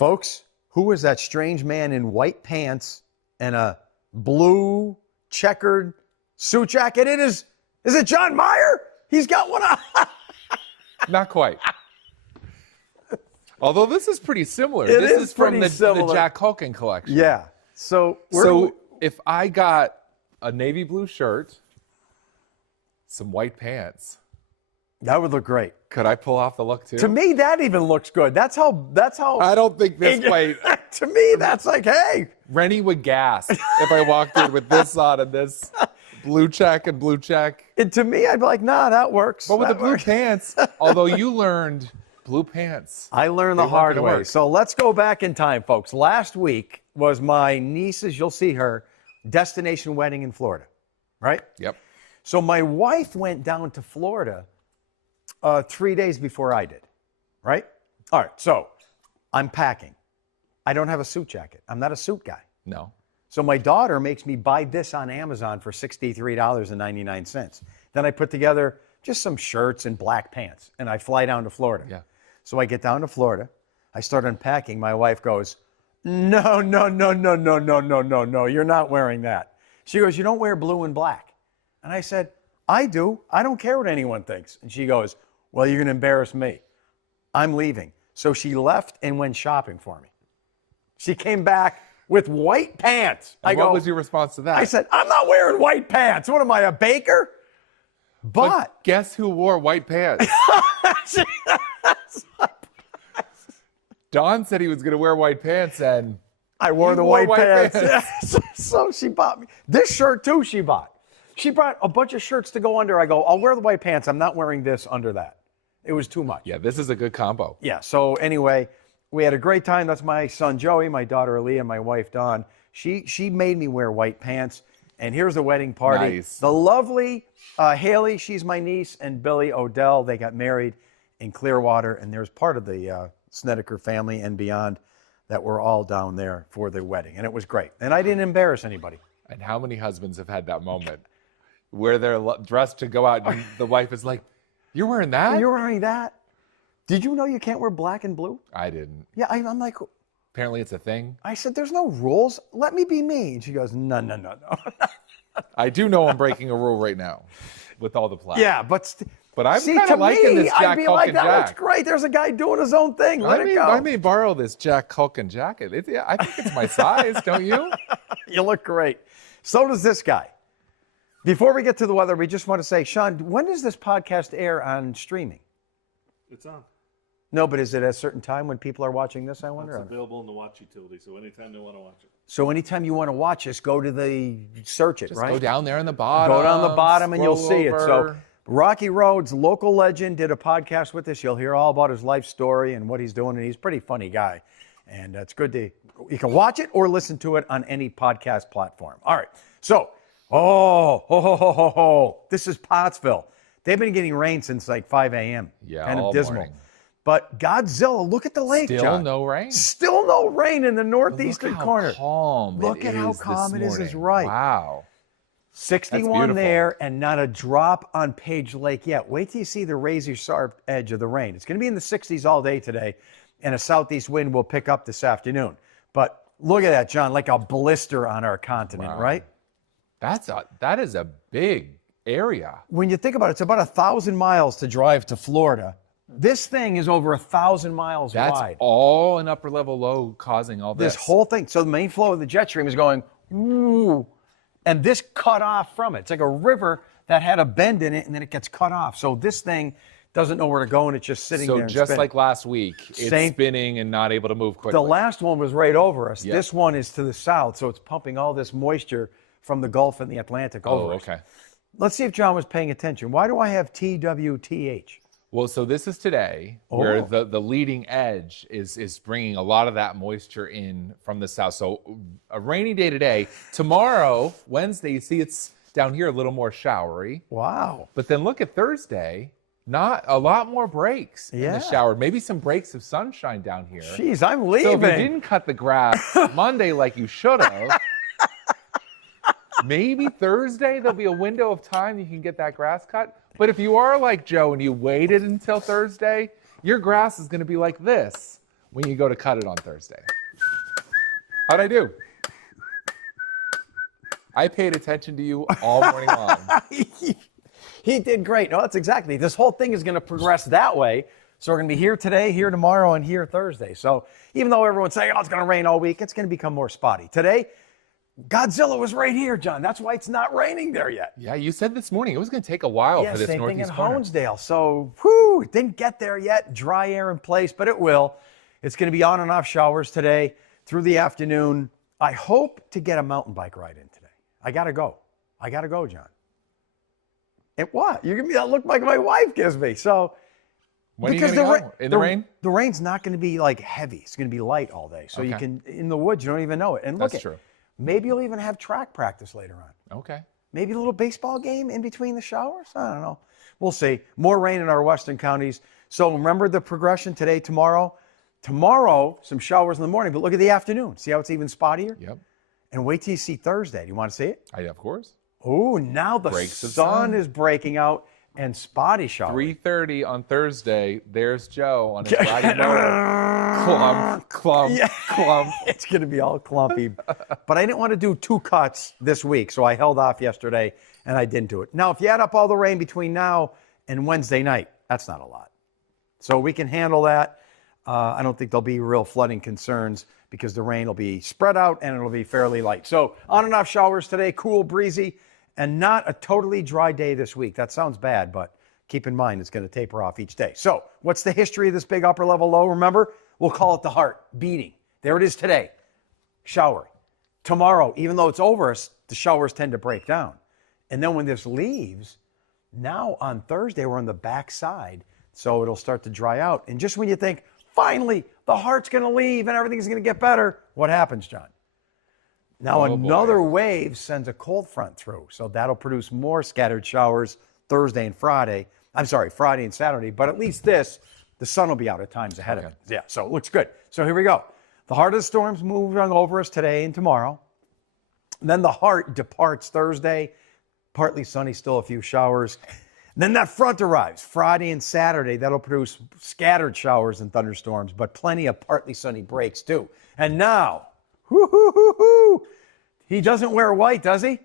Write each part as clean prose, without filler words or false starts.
Folks, who is that strange man in white pants and a blue checkered suit jacket? Is it John Mayer? He's got one on. Not quite. Although this is pretty similar. It this is from pretty similar. the Jack Culkin collection. Yeah. So if I got a navy blue shirt, some white pants, that would look great. could I pull off the look too? To me, that even looks good. That's how. I don't think this way. To me, that's like, hey. Rennie would gasp if I walked in with this on and this blue check and blue check. And to me, I'd be like, nah, that works. But with that the blue works. pants, although you learned blue pants. I learned the hard way. So let's go back in time, folks. Last week was my niece's, you'll see her, destination wedding in Florida, right? Yep. So my wife went down to Florida 3 days before I did, right? All right, so I'm packing. I don't have a suit jacket. I'm not a suit guy. No. So my daughter makes me buy this on Amazon for $63.99. Then I put together just some shirts and black pants, and I fly down to Florida. Yeah. So I get down to Florida. I start unpacking. My wife goes, no, you're not wearing that. She goes, you don't wear blue and black. And I said, I do. I don't care what anyone thinks. And she goes, well, you're going to embarrass me. I'm leaving. So she left and went shopping for me. She came back with white pants. What was your response to that? I said, I'm not wearing white pants. What am I, a baker? But guess who wore white pants? Don said he was going to wear white pants, and I wore the white pants. So she bought me this shirt too. She bought a bunch of shirts to go under. I go, I'll wear the white pants. I'm not wearing this under that. It was too much. Yeah, this is a good combo. Yeah. So anyway, we had a great time. That's my son Joey, my daughter Aaliyah, and my wife Dawn. She made me wear white pants. And here's the wedding party. Nice. The lovely Haley, she's my niece, and Billy Odell, they got married in Clearwater. And there's part of the Snedeker family and beyond that were all down there for the wedding. And it was great. And I didn't embarrass anybody. And how many husbands have had that moment where they're dressed to go out and the wife is like, you're wearing that? You're wearing that? Did you know you can't wear black and blue? I didn't. Yeah, I'm like... Apparently it's a thing. I said, there's no rules. Let me be me. And she goes, no. I do know I'm breaking a rule right now with all the plaid. Yeah, but I'm kind of liking this Jack I'd be like, Culkin that Jack. looks great. There's a guy doing his own thing. Let it go. I may borrow this Jack Culkin jacket. I think it's my size, don't you? You look great. So does this guy. Before we get to the weather, we just want to say, Sean, when does this podcast air on streaming? It's on. No, but is it at a certain time when people are watching this, I wonder? It's available in the watch utility, so anytime they want to watch it. So anytime you want to watch us, go to the, search it, Just right? go down there in the bottom. Go down the bottom and you'll see it. So over. Rocky Road's local legend did a podcast with us. You'll hear all about his life story and what he's doing. And he's a pretty funny guy. And it's good to, you can watch it or listen to it on any podcast platform. All right. So, this is Pottsville. They've been getting rain since like 5 a.m. Yeah, kind of all dismal. morning. But Godzilla, look at the lake, Still John. no rain. Still no rain in the northeastern corner. Look at how calm it it is is. right. Wow. 61 there and not a drop on Page Lake yet. Wait till you see the razor-sharp edge of the rain. It's going to be in the 60s all day today, and a southeast wind will pick up this afternoon. But look at that, John, like a blister on our continent, right? That is a big area. When you think about it, it's about 1,000 miles to drive to Florida. This thing is over 1,000 miles wide. That's all an upper level low causing all this. This whole thing. So the main flow of the jet stream is going, ooh, and this cut off from it. It's like a river that had a bend in it, and then it gets cut off. So this thing doesn't know where to go, and it's just sitting there. So just like last week, it's spinning and not able to move quickly. The last one was right over us. Yep. This one is to the south, so it's pumping all this moisture from the Gulf and the Atlantic over us. Okay. Let's see if John was paying attention. Why do I have TWTH? Well, so this is today where the leading edge is bringing a lot of that moisture in from the south. So a rainy day today. Tomorrow, Wednesday, you see it's down here a little more showery. Wow. But then look at Thursday, not a lot more breaks in the shower. Maybe some breaks of sunshine down here. Jeez, I'm leaving. So if you didn't cut the grass Monday like you should have, maybe Thursday there'll be a window of time you can get that grass cut. But if you are like Joe and you waited until Thursday, your grass is going to be like this, when you go to cut it on Thursday. How'd I do? I paid attention to you all morning long. He did great. No, that's exactly. This whole thing is going to progress that way. So we're going to be here today, here tomorrow, and here Thursday. So even though everyone's saying, oh, it's going to rain all week, it's going to become more spotty. Today, Godzilla was right here, John. That's why it's not raining there yet. Yeah, you said this morning it was going to take a while for this same thing in northeast corner. Honesdale. So, it didn't get there yet. Dry air in place, but it will. It's going to be on and off showers today through the afternoon. I hope to get a mountain bike ride in today. I got to go. John. And what? You give me that look like my wife gives me. So, when are you going to go? In the rain? The rain's not going to be like heavy. It's going to be light all day. So you can, in the woods, you don't even know it. And look, that's true. Maybe you'll even have track practice later on. Okay. Maybe a little baseball game in between the showers. I don't know. We'll see. More rain in our western counties. So remember the progression today, tomorrow. Tomorrow, some showers in the morning, but look at the afternoon. See how it's even spottier? Yep. And wait till you see Thursday. Do you want to see it? Of course. Oh, now the sun is breaking out and spotty showers. 3:30 on Thursday. There's Joe on his riding mower. Clump. It's going to be all clumpy. But I didn't want to do 2 cuts this week, so I held off yesterday, and I didn't do it. Now, if you add up all the rain between now and Wednesday night, that's not a lot. So we can handle that. I don't think there'll be real flooding concerns because the rain will be spread out and it'll be fairly light. So on and off showers today, cool, breezy, and not a totally dry day this week. That sounds bad, but keep in mind it's going to taper off each day. So what's the history of this big upper level low? Remember, we'll call it the heart beating. There it is today, showering. Tomorrow, even though it's over us, the showers tend to break down. And then when this leaves, now on Thursday, we're on the back side, so it'll start to dry out. And just when you think, finally, the heart's going to leave and everything's going to get better, what happens, John? Now another wave sends a cold front through, so that'll produce more scattered showers Thursday and Friday. Friday and Saturday, but at least the sun will be out at times ahead of it. Yeah, so it looks good. So here we go. The heart of the storm's moving over us today and tomorrow. And then the heart departs Thursday, partly sunny, still a few showers. And then that front arrives Friday and Saturday. That'll produce scattered showers and thunderstorms, but plenty of partly sunny breaks too. And now, he doesn't wear white, does he?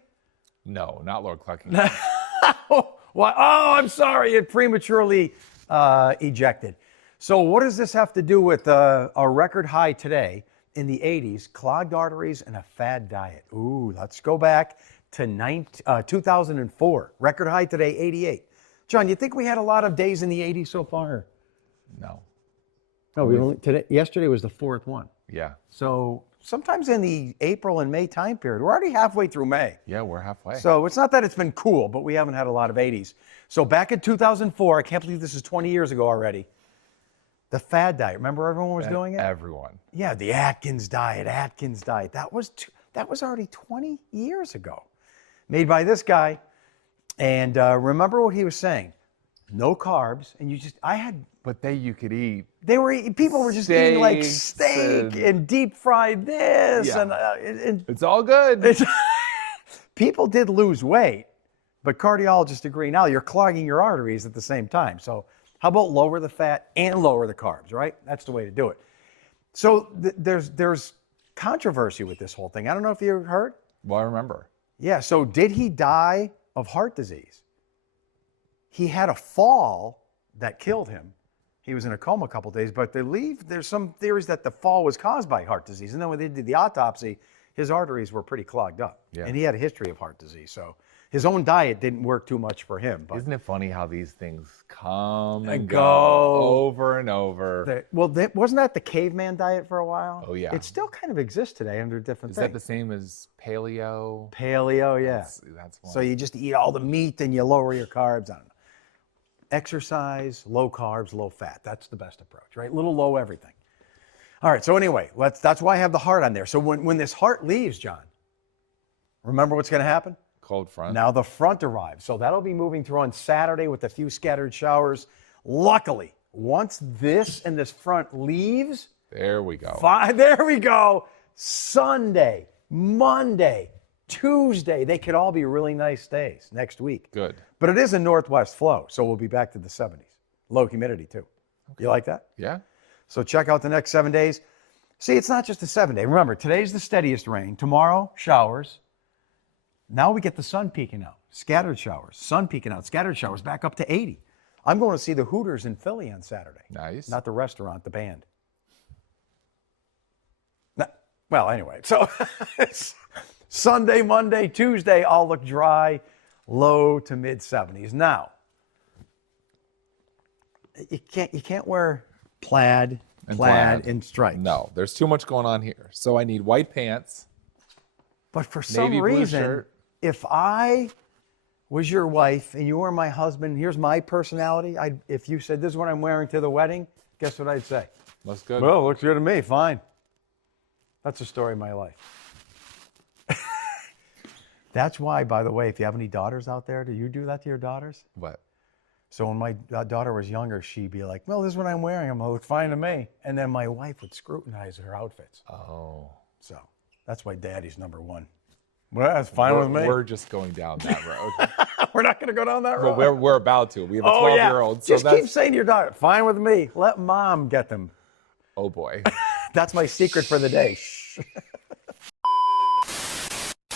No, not Lord Clucking. Why? Oh, I'm sorry. It prematurely ejected. So what does this have to do with a record high today in the 80s, clogged arteries and a fad diet? Ooh, let's go back to 2004. Record high today, 88. John, you think we had a lot of days in the 80s so far? No. No, yesterday was the 4th one. Yeah. So sometimes in the April and May time period, we're already halfway through May. Yeah, we're halfway. So it's not that it's been cool, but we haven't had a lot of 80s. So back in 2004, I can't believe this is 20 years ago already, the fad diet. Remember everyone was doing it? Everyone. Yeah, the Atkins diet. That was already 20 years ago. Made by this guy. And remember what he was saying. No carbs. And But you could eat. People were just eating like steak and deep fried this. Yeah. And it's all good. People did lose weight, but cardiologists agree now you're clogging your arteries at the same time. So how about lower the fat and lower the carbs, right? That's the way to do it. So there's controversy with this whole thing. I don't know if you heard. Well, I remember. Yeah, so did he die of heart disease? He had a fall that killed him. He was in a coma a couple days, but there's some theories that the fall was caused by heart disease. And then when they did the autopsy, his arteries were pretty clogged up. Yeah. And he had a history of heart disease. So his own diet didn't work too much for him. But isn't it funny how these things come and go over and over? Wasn't that the caveman diet for a while? Oh, yeah. It still kind of exists today under different things. Is that the same as paleo? Paleo, yeah. That's one. So you just eat all the meat and you lower your carbs. I don't know. Exercise, low carbs, low fat. That's the best approach, right? Little low everything. All right, so anyway, that's why I have the heart on there. So when this heart leaves, John, remember what's going to happen? Cold front. Now the front arrives. So that'll be moving through on Saturday with a few scattered showers. Luckily, once this and this front leaves. There we go. There we go. Sunday, Monday, Tuesday, they could all be really nice days next week. Good. But it is a northwest flow, so we'll be back to the 70s. Low humidity, too. Okay. You like that? Yeah. So check out the next 7 days. See, it's not just a 7-day. Remember, today's the steadiest rain. Tomorrow, showers. Now we get the sun peeking out. Scattered showers. Sun peeking out. Scattered showers back up to 80. I'm going to see the Hooters in Philly on Saturday. Nice. Not the restaurant, the band. Well, anyway, so it's Sunday, Monday, Tuesday all look dry, low to mid 70s. Now, you can't wear plaid and stripes. No, there's too much going on here. So I need white pants. But for some Navy blue reason, shirt. if I was your wife and you were my husband, here's my personality. If you said, this is what I'm wearing to the wedding, guess what I'd say? Looks good. Well, looks good to me. Fine. That's the story of my life. That's why, by the way, if you have any daughters out there, do you do that to your daughters? What? So when my daughter was younger, she'd be like, well, this is what I'm wearing. I'm going to look fine to me. And then my wife would scrutinize her outfits. Oh. So that's why daddy's number one. Well, that's fine with me. We're just going down that road. We're not going to go down that road. But we're about to. We have a 12-year-old. So Just keep saying to your daughter, fine with me. Let mom get them. Oh, boy. That's my secret for the day. Shh.